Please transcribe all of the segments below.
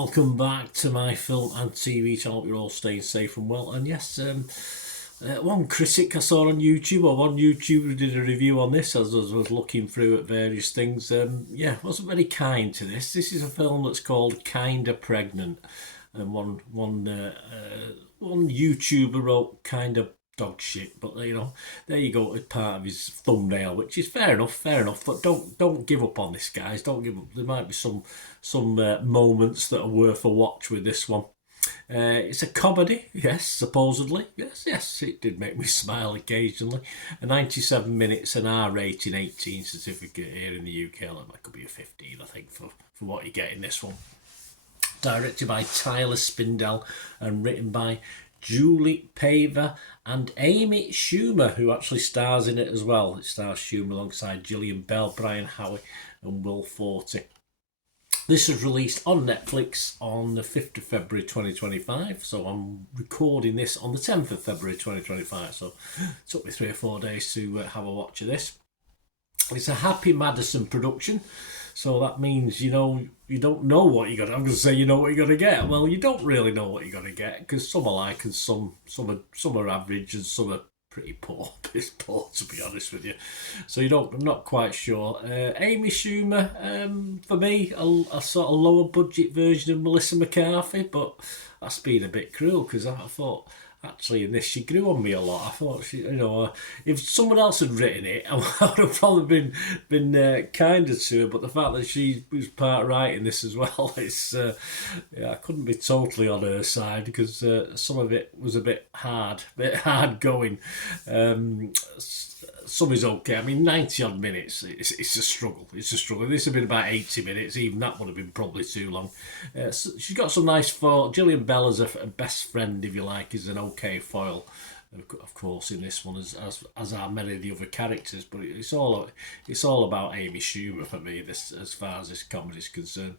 welcome back to my film and TV channel. You're all staying safe and well. And yes, one critic I saw on YouTube, or one YouTuber did a review on this as I was looking through at various things. Wasn't very kind to this. This is a film that's called Kinda Pregnant, and one YouTuber wrote Kinda dog shit, but there you go, it's part of his thumbnail, which is fair enough, but don't give up on this, guys. Don't give up. There might be some moments that are worth a watch with this one. It's a comedy, yes, supposedly. Yes, it did make me smile occasionally. 97 minutes, an R rating, 18 certificate here in the UK. That could be a 15, I think, for what you get in this one. Directed by Tyler Spindell and written by Julie Paver and Amy Schumer, who actually stars in it as well. It stars Schumer alongside Gillian Bell, Brian Howie and Will Forte. This was released on Netflix on the 5th of February 2025, so I'm recording this on the 10th of February 2025, so it took me 3 or 4 days to have a watch of this. It's a Happy Madison production, so that means, you don't know what you're going to... I'm going to say you know what you're going to get. Well, you don't really know what you're going to get, because some are like and some are average and some are pretty poor. It's poor, to be honest with you. So I'm not quite sure. Amy Schumer, for me, a sort of lower budget version of Melissa McCarthy, but that's been a bit cruel, because I thought... Actually, in this, she grew on me a lot. I thought, if someone else had written it, I would have probably been kinder to her. But the fact that she was part right in this as well, I couldn't be totally on her side, because some of it was a bit hard going. Some is okay. I mean, 90 odd minutes, it's a struggle. This had been about 80 minutes. Even that would have been probably too long. So she's got some nice foil. Gillian Bell as a best friend, if you like, is an okay foil, of course, in this one, as are many of the other characters. But it's all about Amy Schumer for me, this, as far as this comedy is concerned.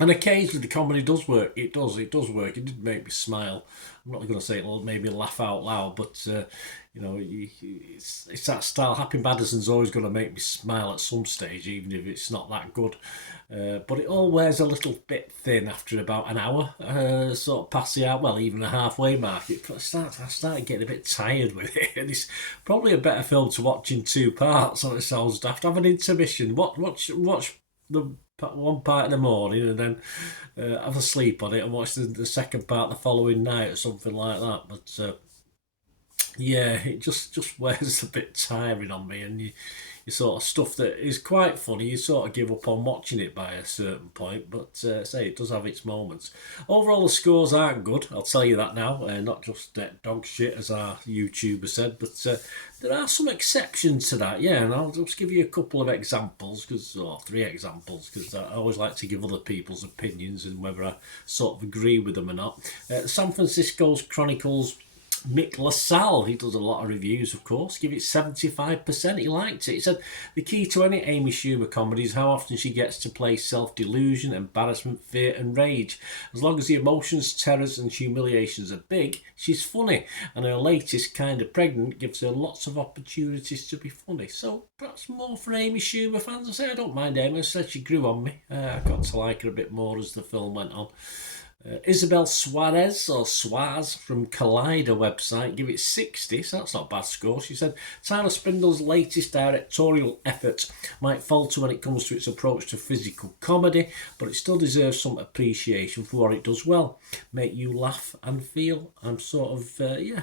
And occasionally the comedy does work. It does work. It did make me smile. I'm not going to say it'll make me laugh out loud, but it's that style. Happy Madison's always going to make me smile at some stage, even if it's not that good. But it all wears a little bit thin after about an hour, sort of past the hour, well, even the halfway mark. I started getting a bit tired with it, and it's probably a better film to watch in 2 parts. On it sounds daft. Have an intermission. Watch the one part in the morning and then have a sleep on it and watch the second part the following night or something like that. But it just wears a bit tiring on me, and you sort of stuff that is quite funny, you sort of give up on watching it by a certain point, but it does have its moments. Overall, the scores aren't good, I'll tell you that now, not just dog shit, as our YouTuber said, but there are some exceptions to that, and I'll just give you a couple of examples, or 3 examples, because I always like to give other people's opinions and whether I sort of agree with them or not. San Francisco's Chronicles Mick LaSalle, he does a lot of reviews, of course, give it 75%. He liked it. He said the key to any Amy Schumer comedy is how often she gets to play self-delusion, embarrassment, fear and rage. As long as the emotions, terrors and humiliations are big, she's funny, and her latest Kinda Pregnant gives her lots of opportunities to be funny. So perhaps more for Amy Schumer fans. I say I don't mind Amy. I said she grew on me. I got to like her a bit more as the film went on. Isabel Suarez from Collider website give it 60, so that's not a bad score. She said Tyler Spindle's latest directorial effort might falter when it comes to its approach to physical comedy, but it still deserves some appreciation for what it does well. Make you laugh and feel. I'm sort of, I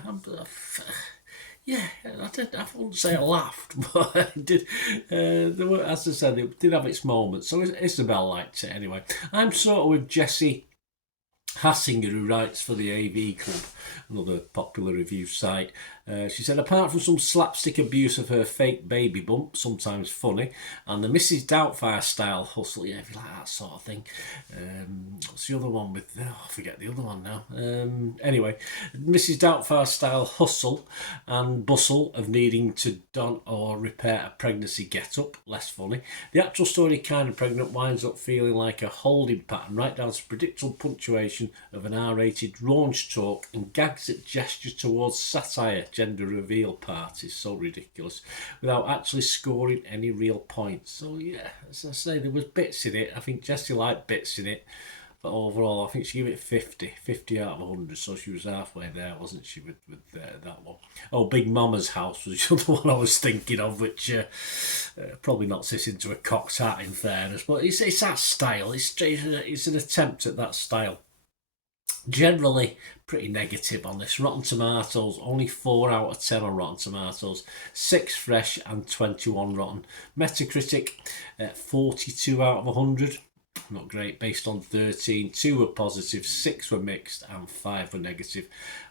wouldn't say I laughed, but I did. As I said, it did have its moments. So Isabel liked it anyway. I'm sort of with Jessie Hassinger, who writes for the AV Club, another popular review site. She said, apart from some slapstick abuse of her fake baby bump, sometimes funny, and the Mrs. Doubtfire style hustle, if you like that sort of thing. What's the other one with... I forget the other one now. Anyway, Mrs. Doubtfire style hustle and bustle of needing to don or repair a pregnancy get-up, less funny. The actual story, Kinda Pregnant, winds up feeling like a holding pattern, right down to predictable punctuation of an R-rated raunch talk and gags that gesture towards satire, gender reveal parties, so ridiculous, without actually scoring any real points. So as I say, there was bits in it. I think Jessie liked bits in it. But overall, I think she gave it 50 out of 100, so she was halfway there, wasn't she, with that one? Oh, Big Mama's House was the other one I was thinking of, which probably knocks this into a cocked hat, in fairness, but it's that style. It's an attempt at that style. Generally pretty negative on this. Rotten Tomatoes, only 4 out of 10 on Rotten Tomatoes, 6 fresh and 21 rotten. Metacritic, 42 out of 100. Not great, based on 13. 2 were positive, 6 were mixed, and 5 were negative.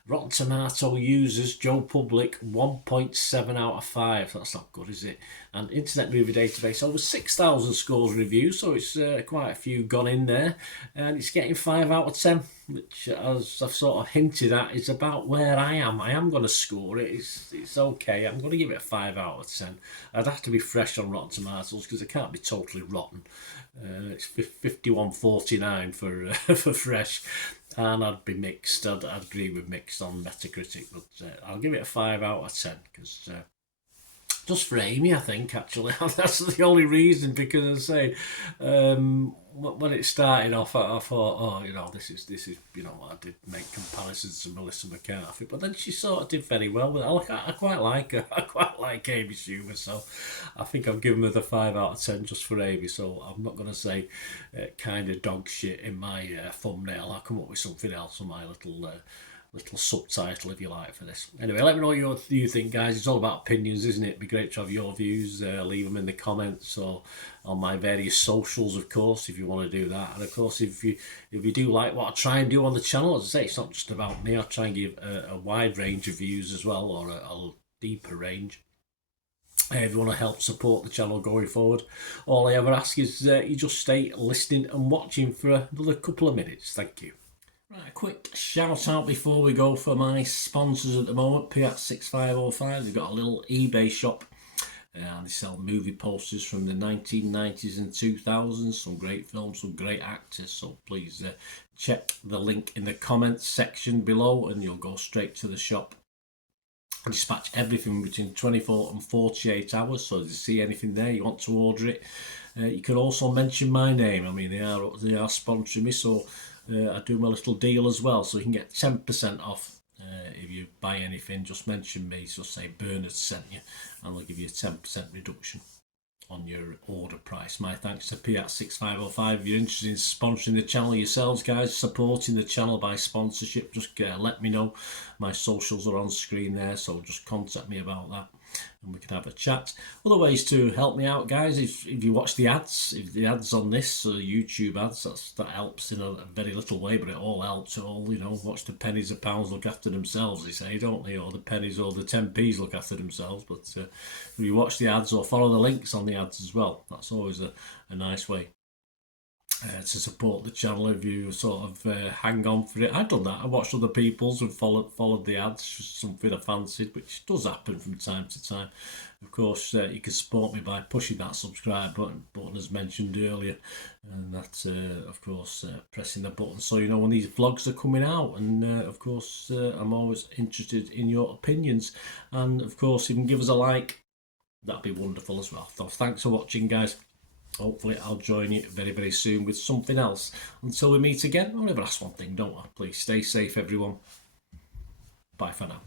Rotten Tomato users, Joe Public, 1.7 out of 5. That's not good, is it? And Internet Movie Database, over 6,000 scores and reviews, so it's quite a few gone in there. And it's getting 5 out of 10, which, as I've sort of hinted at, is about where I am. I am going to score it. It's okay. I'm going to give it a 5 out of 10. I'd have to be fresh on Rotten Tomatoes because it can't be totally rotten. It's 51.49 for fresh, and I'd be mixed. I'd agree with mixed on Metacritic, but I'll give it a 5 out of 10 because just for Amy, I think, actually. That's the only reason, because I say when it started off, I thought, oh, this is I did make comparisons to Melissa McCarthy, but then she sort of did very well with it. I quite like her. I quite like Amy Schumer, so I think I've given her the 5 out of 10 just for Amy, so I'm not going to say kind of dog shit in my thumbnail. I'll come up with something else on my little subtitle, if you like, for this. Anyway, let me know what you think, guys. It's all about opinions, isn't it? It'd be great to have your views. Leave them in the comments or on my various socials, of course, if you want to do that. And of course, if you do like what I try and do on the channel, as I say, it's not just about me. I try and give a wide range of views as well, or a deeper range. If you want to help support the channel going forward, all I ever ask is you just stay listening and watching for another couple of minutes. Thank you. Right, a quick shout out before we go for my sponsors at the moment. P6505, they've got a little eBay shop and they sell movie posters from the 1990s and 2000s, some great films, some great actors, so please check the link in the comments section below and you'll go straight to the shop. I dispatch everything between 24 and 48 hours, so if you see anything there you want to order it, you can also mention my name. I mean, they are sponsoring me, so I do my little deal as well, so you can get 10% off if you buy anything. Just mention me, so say Bernard sent you, and they'll give you a 10% reduction on your order price. My thanks to P6505. If you're interested in sponsoring the channel yourselves, guys, supporting the channel by sponsorship, just let me know. My socials are on screen there, so just contact me about that and we can have a chat. Other ways to help me out, guys, if you watch the ads, if the ads on this YouTube ads, that helps in a very little way, but it all helps. Watch the pennies and pounds look after themselves, they say, don't they? Or the pennies or the 10p's look after themselves. But if you watch the ads or follow the links on the ads as well, that's always a nice way to support the channel. If you sort of hang on for it, I've done that. I watched other people's and followed the ads, something I fancied, which does happen from time to time. Of course, you can support me by pushing that subscribe button as mentioned earlier, and that of course pressing the button so you know when these vlogs are coming out. And of course I'm always interested in your opinions, and of course you can give us a like, that'd be wonderful as well. So thanks for watching, guys. Hopefully I'll join you very, very soon with something else. Until we meet again, I'll never ask one thing, don't I? Please stay safe, everyone. Bye for now.